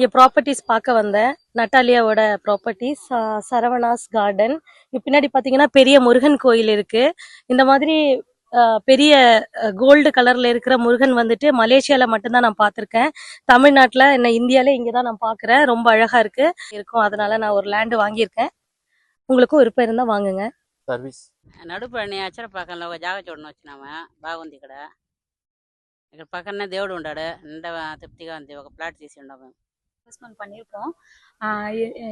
இங்க ப்ராப்பர்ட்டிஸ் பார்க்க வந்தேன். நட்டாலியாவோட ப்ராப்பர்ட்டிஸ், சரவணாஸ் கார்டன். இங்க பின்னாடி பாத்தீங்கன்னா பெரிய முருகன் கோயில் இருக்கு. இந்த மாதிரி பெரிய கோல்டு கலர்ல இருக்கிற முருகன் வந்துட்டு மலேசியால மட்டும்தான் நான் பார்த்திருக்கேன். தமிழ்நாட்டுல என்ன இந்தியால இங்கதான் நான் பாக்குறேன். ரொம்ப அழகா இருக்கும். அதனால நான் ஒரு லேண்ட் வாங்கியிருக்கேன். உங்களுக்கும் విరుపం இருந்தா வாங்குங்க. సర్వీస్ నడుపని అచ్చరపాకంలో ఒక జాగా చూడని వచ్చినాము. బాగుంది ఇక్కడ. ఇక్కడ పక్కనే దేవుడు ఉన్నాడు. నిండా తృప్తిగా ఉంది. ఒక ప్లాట్ తీసి ఉన్నాము. இன்வெஸ்ட்மெண்ட் பண்ணியிருக்கோம்.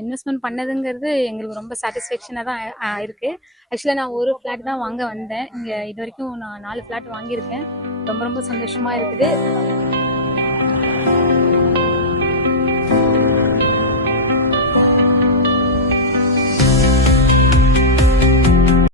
இன்வெஸ்ட்மெண்ட் பண்ணதுங்கிறது எங்களுக்கு ரொம்ப சாட்டிஸ்ஃபேக்ஷனாக தான் இருக்குது. ஆக்சுவலாக நான் ஒரு ஃப்ளாட் தான் வாங்க வந்தேன். இங்கே இது வரைக்கும் நான் 4 ஃப்ளாட் வாங்கியிருக்கேன். ரொம்ப ரொம்ப சந்தோஷமாக இருக்குது.